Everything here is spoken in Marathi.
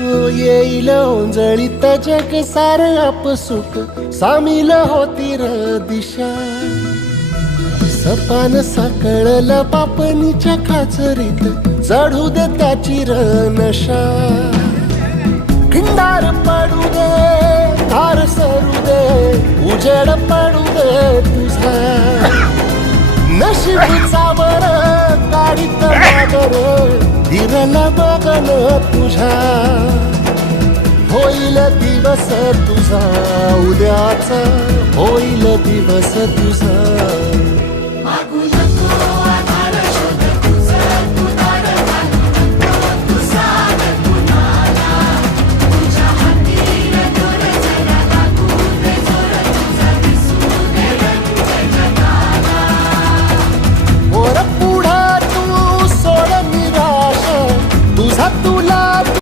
हो येईल ओंजळीत जग सार आपसुक सामील होती र दिशा. सपान साकळलं पापणीच्या खाचरीत चढू दे त्याची र नशा. खिंडार पडू दे धार सरू दे उजेड पडू दे तुझा. नशीबचा वर गाडीत मागर हिरल बघन तुझ्या. होईल दिवस तुझा उद्याचा होईल दिवस तुझा.